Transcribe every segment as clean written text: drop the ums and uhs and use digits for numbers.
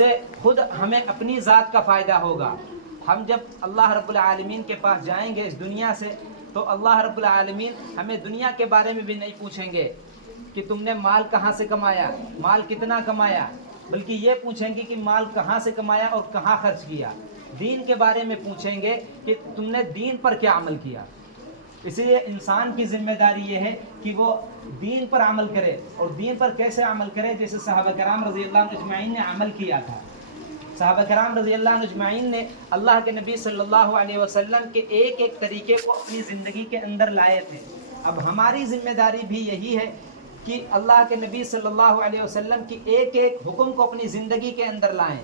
سے خود ہمیں اپنی ذات کا فائدہ ہوگا. ہم جب اللہ رب العالمین کے پاس جائیں گے اس دنیا سے تو اللہ رب العالمین ہمیں دنیا کے بارے میں بھی نہیں پوچھیں گے کہ تم نے مال کہاں سے کمایا, مال کتنا کمایا, بلکہ یہ پوچھیں گے کہ مال کہاں سے کمایا اور کہاں خرچ کیا. دین کے بارے میں پوچھیں گے کہ تم نے دین پر کیا عمل کیا. اس لیے انسان کی ذمہ داری یہ ہے کہ وہ دین پر عمل کرے, اور دین پر کیسے عمل کرے, جیسے صحابہ کرام رضی اللہ عنہ اجمعین نے عمل کیا تھا. صحابہ کرام رضی اللہ عنہ اجمعین نے اللہ کے نبی صلی اللہ علیہ وسلم کے ایک ایک طریقے کو اپنی زندگی کے اندر لائے تھے. اب ہماری ذمہ داری بھی یہی ہے کہ اللہ کے نبی صلی اللہ علیہ وسلم کی ایک ایک حکم کو اپنی زندگی کے اندر لائیں,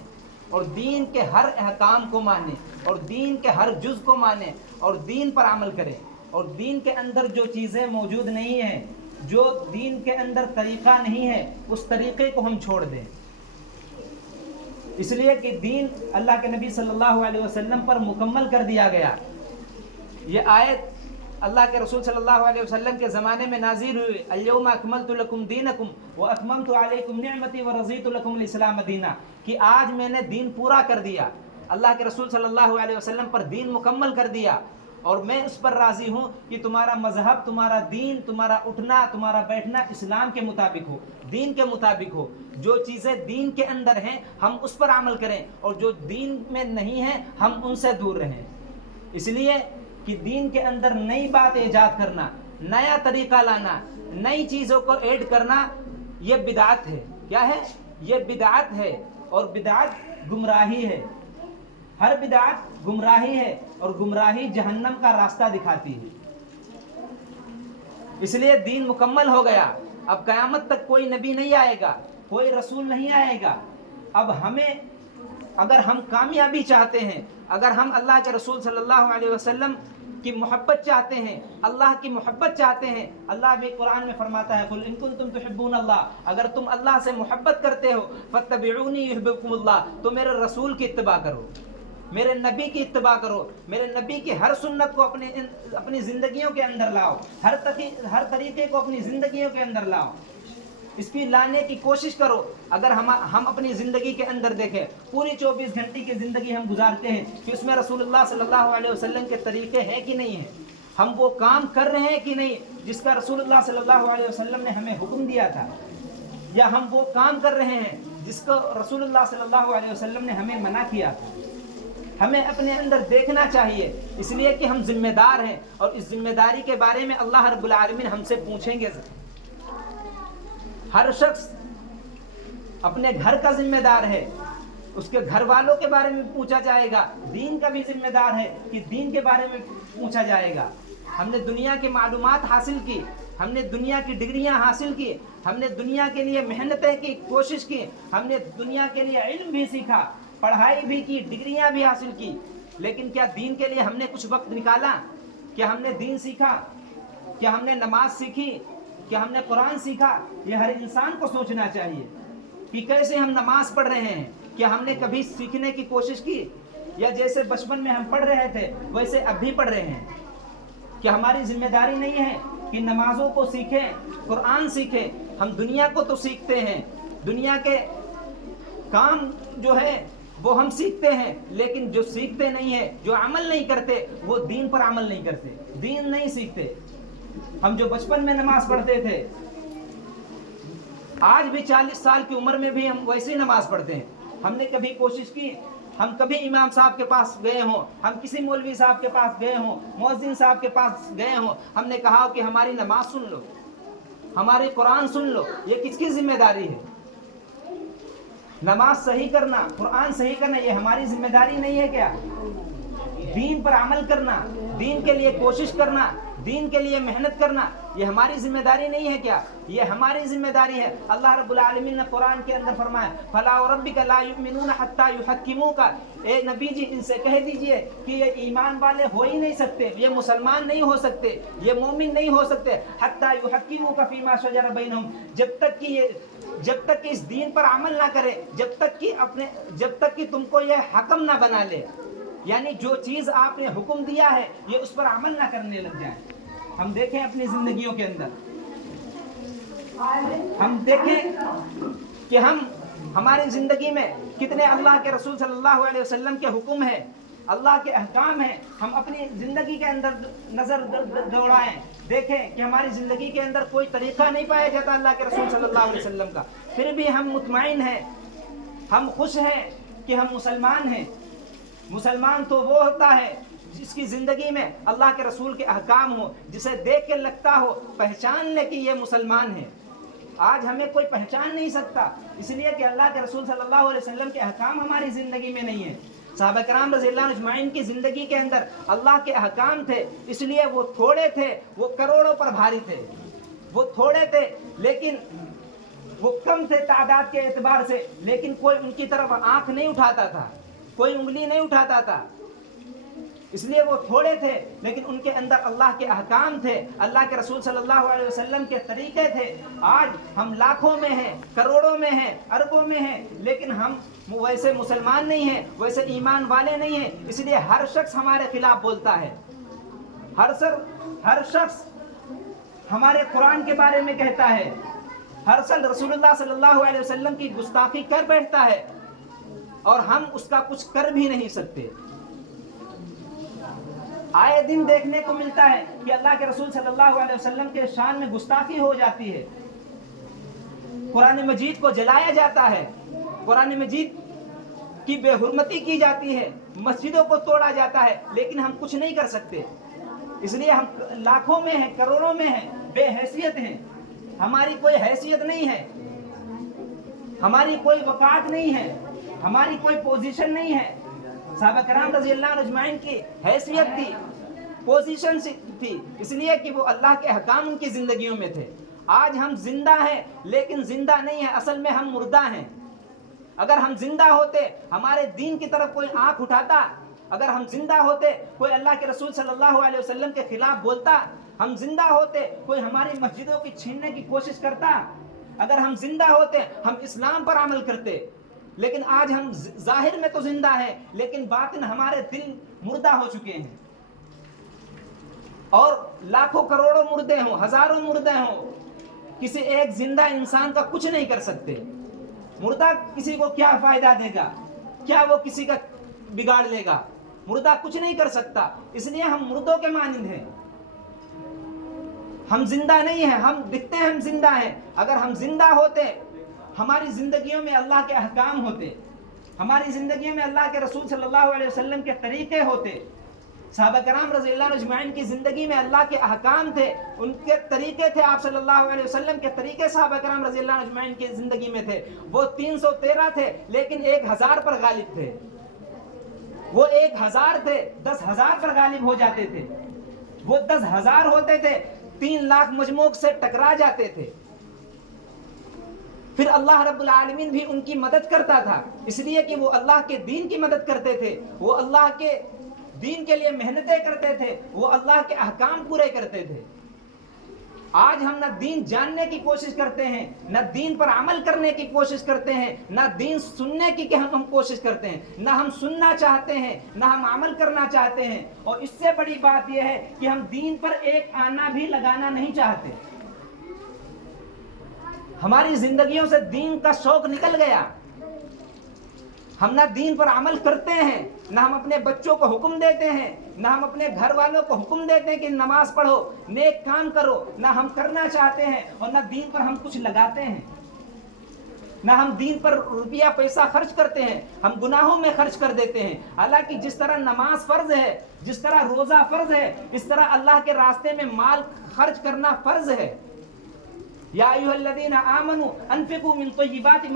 اور دین کے ہر احکام کو مانیں, اور دین کے ہر جز کو مانیں, اور دین پر عمل کریں. اور دین کے اندر جو چیزیں موجود نہیں ہیں, جو دین کے اندر طریقہ نہیں ہے, اس طریقے کو ہم چھوڑ دیں. اس لیے کہ دین اللہ کے نبی صلی اللہ علیہ وسلم پر مکمل کر دیا گیا. یہ آیت اللہ کے رسول صلی اللہ علیہ وسلم کے زمانے میں نازل ہوئی, الیوم اکملت لکم دینکم واتممت علیکم نعمتی ورضیت لکم الاسلام دینا, کہ آج میں نے دین پورا کر دیا. اللہ کے رسول صلی اللہ علیہ وسلم پر دین مکمل کر دیا, اور میں اس پر راضی ہوں کہ تمہارا مذہب, تمہارا دین, تمہارا اٹھنا, تمہارا بیٹھنا اسلام کے مطابق ہو, دین کے مطابق ہو. جو چیزیں دین کے اندر ہیں ہم اس پر عمل کریں, اور جو دین میں نہیں ہیں ہم ان سے دور رہیں. اس لیے کہ دین کے اندر نئی بات ایجاد کرنا, نیا طریقہ لانا, نئی چیزوں کو ایڈ کرنا, یہ بدعت ہے. کیا ہے؟ یہ بدعت ہے, اور بدعت گمراہی ہے. ہر بدعت گمراہی ہے, اور گمراہی جہنم کا راستہ دکھاتی ہے. اس لیے دین مکمل ہو گیا. اب قیامت تک کوئی نبی نہیں آئے گا, کوئی رسول نہیں آئے گا. اب ہمیں اگر ہم کامیابی چاہتے ہیں, اگر ہم اللہ کے رسول صلی اللہ علیہ وسلم کی محبت چاہتے ہیں, اللہ کی محبت چاہتے ہیں, اللہ بھی قرآن میں فرماتا ہے قل ان کنتم تحبون اللہ, اگر تم اللہ سے محبت کرتے ہو فاتبعونی یحببکم اللہ, تو میرے رسول کی اتباع کرو, میرے نبی کی اتباع کرو, میرے نبی کی ہر سنت کو اپنی زندگیوں کے اندر لاؤ, ہر طریقے کو اپنی زندگیوں کے اندر لاؤ, اس کی لانے کی کوشش کرو. اگر ہم اپنی زندگی کے اندر دیکھیں, پوری 24 گھنٹے کی زندگی ہم گزارتے ہیں کہ اس میں رسول اللہ صلی اللہ علیہ وسلم کے طریقے ہیں کہ نہیں ہیں, ہم وہ کام کر رہے ہیں کہ نہیں جس کا رسول اللہ صلی اللہ علیہ وسلم نے ہمیں حکم دیا تھا, یا ہم وہ کام کر رہے ہیں جس کو رسول اللہ صلی اللہ علیہ وسلم نے ہمیں منع کیا تھا. ہمیں اپنے اندر دیکھنا چاہیے, اس لیے کہ ہم ذمہ دار ہیں, اور اس ذمہ داری کے بارے میں اللہ رب العالمین ہم سے پوچھیں گے. ہر شخص اپنے گھر کا ذمہ دار ہے, اس کے گھر والوں کے بارے میں پوچھا جائے گا. دین کا بھی ذمہ دار ہے کہ دین کے بارے میں پوچھا جائے گا. ہم نے دنیا کی معلومات حاصل کی, ہم نے دنیا کی ڈگریاں حاصل کی, ہم نے دنیا کے لیے محنتیں کی, کوشش کی, ہم نے دنیا کے لیے علم بھی سیکھا, پڑھائی بھی کی, ڈگریاں بھی حاصل کی, لیکن کیا دین کے لیے ہم نے کچھ وقت نکالا؟ کیا ہم نے دین سیکھا؟ کیا ہم نے نماز سیکھی؟ کیا ہم نے قرآن سیکھا؟ یہ ہر انسان کو سوچنا چاہیے کہ کیسے ہم نماز پڑھ رہے ہیں. کیا ہم نے کبھی سیکھنے کی کوشش کی, یا جیسے بچپن میں ہم پڑھ رہے تھے ویسے اب بھی پڑھ رہے ہیں؟ کیا ہماری ذمہ داری نہیں ہے کہ نمازوں کو سیکھیں, قرآن سیکھیں؟ ہم دنیا کو تو سیکھتے ہیں, دنیا کے کام جو ہے وہ ہم سیکھتے ہیں, لیکن جو سیکھتے نہیں ہیں, جو عمل نہیں کرتے, وہ دین پر عمل نہیں کرتے, دین نہیں سیکھتے. ہم جو بچپن میں نماز پڑھتے تھے, آج بھی 40 سال کی عمر میں بھی ہم ویسے ہی نماز پڑھتے ہیں. ہم نے کبھی کوشش کی, ہم کبھی امام صاحب کے پاس گئے ہوں, ہم کسی مولوی صاحب کے پاس گئے ہوں, مؤذن صاحب کے پاس گئے ہوں, ہم نے کہا کہ ہماری نماز سن لو, ہماری قرآن سن لو؟ یہ کس کی ذمہ داری ہے؟ نماز صحیح کرنا, قرآن صحیح کرنا, یہ ہماری ذمہ داری نہیں ہے کیا؟ دین پر عمل کرنا, دین کے لیے کوشش کرنا, دین کے لیے محنت کرنا, یہ ہماری ذمہ داری نہیں ہے کیا؟ یہ ہماری ذمہ داری ہے. اللہ رب العالمین نے قرآن کے اندر فرمایا فَلَا وَرَبِّكَ لَا يُؤْمِنُونَ حَتَّى يُحَكِّمُوكَ, اے نبی جی ان سے کہہ دیجئے کہ یہ ایمان والے ہو ہی نہیں سکتے, یہ مسلمان نہیں ہو سکتے, یہ مومن نہیں ہو سکتے, حَتَّى يُحَكِّمُوكَ فِي مَا شَجَرَ بَيْنَهُمْ, جب تک کہ اس دین پر عمل نہ کرے, جب تک کہ تم کو یہ حکم نہ بنا لے, یعنی جو چیز آپ نے حکم دیا ہے یہ اس پر عمل نہ کرنے لگ جائیں. ہم دیکھیں اپنی زندگیوں کے اندر, ہم دیکھیں کہ ہم ہماری زندگی میں کتنے اللہ کے رسول صلی اللہ علیہ وسلم کے حکم ہیں، اللہ کے احکام ہیں، ہم اپنی زندگی کے اندر نظر دوڑائیں، دیکھیں کہ ہماری زندگی کے اندر کوئی طریقہ نہیں پایا جاتا اللہ کے رسول صلی اللہ علیہ وسلم کا، پھر بھی ہم مطمئن ہیں، ہم خوش ہیں کہ ہم مسلمان ہیں۔ مسلمان تو وہ ہوتا ہے جس کی زندگی میں اللہ کے رسول کے احکام ہو، جسے دیکھ کے لگتا ہو، پہچان لے کہ یہ مسلمان ہے۔ آج ہمیں کوئی پہچان نہیں سکتا، اس لیے کہ اللہ کے رسول صلی اللہ علیہ وسلم کے احکام ہماری زندگی میں نہیں ہیں۔ صحابہ کرام رضی اللہ عنہ اجمعین کی زندگی کے اندر اللہ کے احکام تھے، اس لیے وہ تھوڑے تھے، وہ کروڑوں پر بھاری تھے۔ وہ تھوڑے تھے لیکن وہ کم تھے تعداد کے اعتبار سے، لیکن کوئی ان کی طرف آنکھ نہیں اٹھاتا تھا، کوئی انگلی نہیں اٹھاتا تھا، اس لیے وہ تھوڑے تھے لیکن ان کے اندر اللہ کے احکام تھے، اللہ کے رسول صلی اللہ علیہ وسلم کے طریقے تھے۔ آج ہم لاکھوں میں ہیں، کروڑوں میں ہیں، اربوں میں ہیں، لیکن ہم ویسے مسلمان نہیں ہیں، ویسے ایمان والے نہیں ہیں، اس لیے ہر شخص ہمارے خلاف بولتا ہے، ہر شخص ہمارے قرآن کے بارے میں کہتا ہے، ہر شخص رسول اللہ صلی اللہ علیہ وسلم کی گستاخی کر بیٹھتا ہے، اور ہم اس کا کچھ کر بھی نہیں سکتے۔ آئے دن دیکھنے کو ملتا ہے کہ اللہ کے رسول صلی اللہ علیہ وسلم کے شان میں گستاخی ہو جاتی ہے، قرآن مجید کو جلایا جاتا ہے، قرآن مجید کی بے حرمتی کی جاتی ہے، مسجدوں کو توڑا جاتا ہے، لیکن ہم کچھ نہیں کر سکتے، اس لیے ہم لاکھوں میں ہیں، کروڑوں میں ہیں، بے حیثیت ہیں، ہماری کوئی حیثیت نہیں ہے، ہماری کوئی وقعت نہیں ہے، ہماری کوئی پوزیشن نہیں ہے۔ صحابہ کرام رضی اللہ عنہ اجمعین کی حیثیت تھی، پوزیشن تھی، اس لیے کہ وہ اللہ کے احکام ان کی زندگیوں میں تھے۔ آج ہم زندہ ہیں لیکن زندہ نہیں ہیں، اصل میں ہم مردہ ہیں۔ اگر ہم زندہ ہوتے، ہمارے دین کی طرف کوئی آنکھ اٹھاتا، اگر ہم زندہ ہوتے کوئی اللہ کے رسول صلی اللہ علیہ وسلم کے خلاف بولتا، ہم زندہ ہوتے کوئی ہماری مسجدوں کی چھیننے کی کوشش کرتا، اگر ہم زندہ ہوتے ہم اسلام پر عمل کرتے، لیکن آج ہم ظاہر میں تو زندہ ہیں لیکن باطن ہمارے دل مردہ ہو چکے ہیں، اور لاکھوں کروڑوں مردے ہوں، ہزاروں مردے ہوں، کسی ایک زندہ انسان کا کچھ نہیں کر سکتے۔ مردہ کسی کو کیا فائدہ دے گا، کیا وہ کسی کا بگاڑ لے گا؟ مردہ کچھ نہیں کر سکتا، اس لیے ہم مردوں کے مانند ہیں، ہم زندہ نہیں ہیں، ہم دکھتے ہیں ہم زندہ ہیں۔ اگر ہم زندہ ہوتے، ہماری زندگیوں میں اللہ کے احکام ہوتے، ہماری زندگیوں میں اللہ کے رسول صلی اللہ علیہ وسلم کے طریقے ہوتے، صحابہ کرام رضی اللہ عنہ اجمعین کی زندگی میں اللہ کے احکام تھے، ان کے طریقے تھے، آپ صلی اللہ علیہ وسلم کے طریقے صحابہ کرام رضی اللہ عنہ اجمعین کی زندگی میں تھے۔ وہ 313 تھے لیکن 1000 پر غالب تھے، وہ 1000 تھے 10,000 پر غالب ہو جاتے تھے، وہ 10,000 ہوتے تھے 3 لاکھ مجموع سے ٹکرا جاتے تھے، پھر اللہ رب العالمین بھی ان کی مدد کرتا تھا، اس لیے کہ وہ اللہ کے دین کی مدد کرتے تھے، وہ اللہ کے دین کے لیے محنتیں کرتے تھے، وہ اللہ کے احکام پورے کرتے تھے۔ آج ہم نہ دین جاننے کی کوشش کرتے ہیں، نہ دین پر عمل کرنے کی کوشش کرتے ہیں، نہ دین سننے کی کہ ہم کوشش کرتے ہیں، نہ ہم سننا چاہتے ہیں، نہ ہم عمل کرنا چاہتے ہیں، اور اس سے بڑی بات یہ ہے کہ ہم دین پر ایک آنا بھی لگانا نہیں چاہتے۔ ہماری زندگیوں سے دین کا شوق نکل گیا، ہم نہ دین پر عمل کرتے ہیں، نہ ہم اپنے بچوں کو حکم دیتے ہیں، نہ ہم اپنے گھر والوں کو حکم دیتے ہیں کہ نماز پڑھو، نیک کام کرو، نہ ہم کرنا چاہتے ہیں، اور نہ دین پر ہم کچھ لگاتے ہیں، نہ ہم دین پر روپیہ پیسہ خرچ کرتے ہیں، ہم گناہوں میں خرچ کر دیتے ہیں۔ حالانکہ جس طرح نماز فرض ہے، جس طرح روزہ فرض ہے، اس طرح اللہ کے راستے میں مال خرچ کرنا فرض ہے۔ یا ایھا الذین آمنوا انفقوا من طیبات ما